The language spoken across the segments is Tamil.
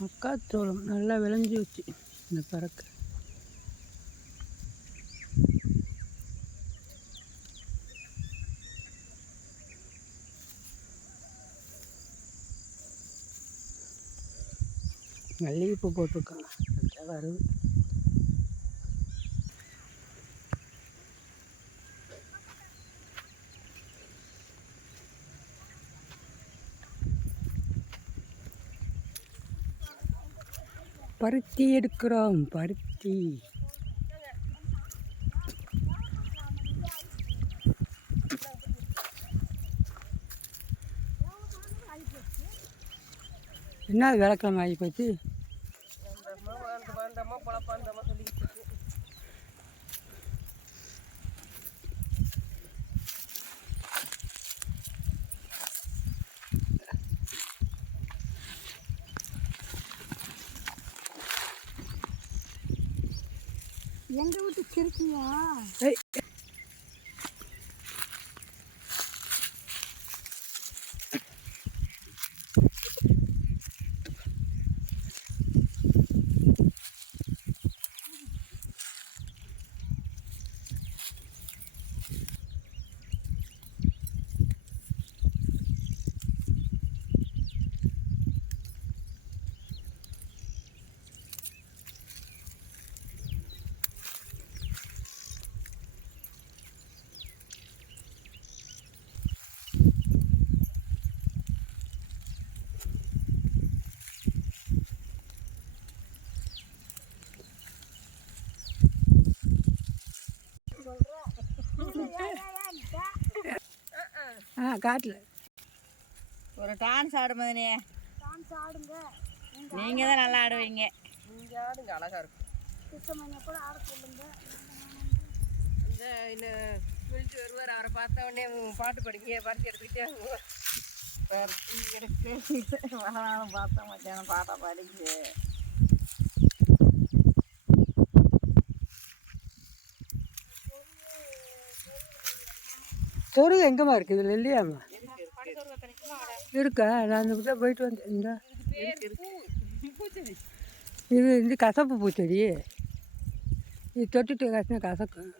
மக்காச்சோளம் நல்லா விளைஞ்சி வச்சு இந்த பறக்க. மல்லிகைப்பூ போட்டிருக்காங்க. வருது பருத்தி எடுக்கிறோம் பருத்தி. என்ன விளக்கம் ஆகி போச்சு எங்க வீட்டு சிரிக்கியா ஆ காட்டில். ஒரு டான்ஸ் ஆடுமதுனே டான்ஸ் ஆடுங்க. நீங்க தான் நல்லா ஆடுவீங்க. இங்கே ஆடுங்க அழகா இருக்கும். கிருஷ்ணமணியை கூட ஆட சொல்லுங்க. இந்த இன்னும் விழிச்சு வருவார் அவரை பார்த்த உடனே பாட்டு படிங்க பரிசு எடுத்துக்கிட்டே பருத்தி எடுத்து பார்த்தோம் மத்தியானம் பாட்டை படிச்சு சொருகு எங்கம்மா இருக்குது இதில் இல்லையாம்மா? இருக்கா? நான் அந்த பக்கம் போயிட்டு வந்தேன் இந்த இது இந்த கசப்பு பூச்செடி. இது தொட்டுட்டு கசினா கசக்கும்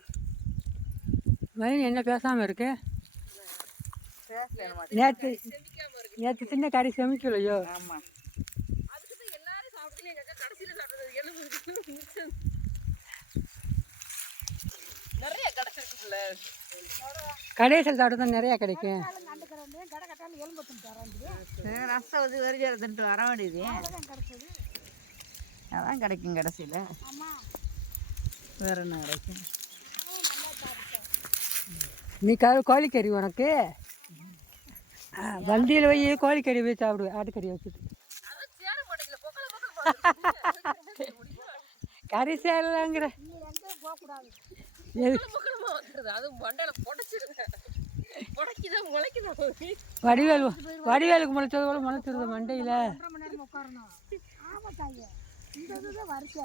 மணி என்ன பேசாமல் இருக்கு? நேற்று நேற்று சின்ன கறி செமிக்கலையோ? ஆமாம் அதுக்கு தான் எல்லாரும் சாப்பிட்டு எங்கள் அக்கா கடைசியில் சாப்பிட்டது எலும்பு நிறைய கிடச்சிருக்குல்ல கடைசியில் சாப்பிட்டு தான் நிறையா கிடைக்கும். ரசம் வந்து வெறிஞ்சு தின்ட்டு வர வேண்டியது. அதான் கிடைச்சது அதான் கிடைக்கும் கடைசியில். ஆமா வேற என்ன கிடைக்கும்? நீ க கோழிக்கறி உனக்கு? வண்டியில் போய் கோழிக்கறி போய் சாப்பிடுவேன் ஆட்டுக்கறி வச்சுட்டு. கறி சேரலாங்கிற வடிவேல் வடிவேலுக்கு முளைச்சது கூட முளைச்சிருது மண்டையில்.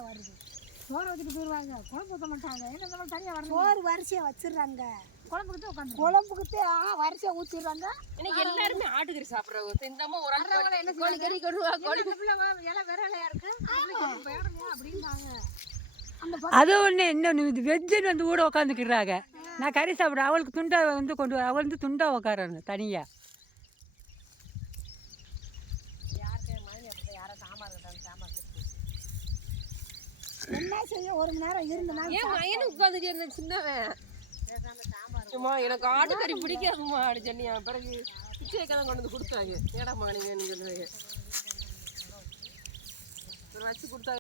வருது சோறு வச்சுட்டு போயிடுவாங்க குழம்பு ஊற்ற மாட்டாங்க. என்ன தனியாக சோறு வரிசையா வச்சிடுறாங்க. குழம்புக்கிட்டே உட்காந்து குழம்புக்கிட்டே ஆ வரிசையா ஊற்றிடுறாங்க ஏன்னா எல்லாருமே ஆட்டுக்கறி சாப்பிட்றவங்க. இந்த அம்மா ஒரு ஆள் என்ன கோழி கறி கொண்டு வா கோழி. இலை இருக்கு? அப்படின்னாங்க அது ஒன்று இன்னொன்று இது வெஜ்ஜுன்னு வந்து கூட உட்காந்துக்கிறாங்க. நான் கறி சாப்பிட்றேன் அவளுக்கு துண்டா வந்து கொண்டு வா- அவள் வந்து துண்டா உட்காரங்க தனியாக என்ன செய்ய ஒரு மணி நேரம் இருந்தனா ஏன் மயனு உட்காந்துட்டு இருந்த சின்னவன். சும்மா எனக்கு ஆட்டுக்கறி பிடிக்காதுமா அப்படி சொன்னியா பிறகு பிச்சை கதை கொண்டு வந்து கொடுத்தாங்க. நீங்க நீங்க சொல்லுவீங்க ஒரு வச்சு கொடுத்தாங்க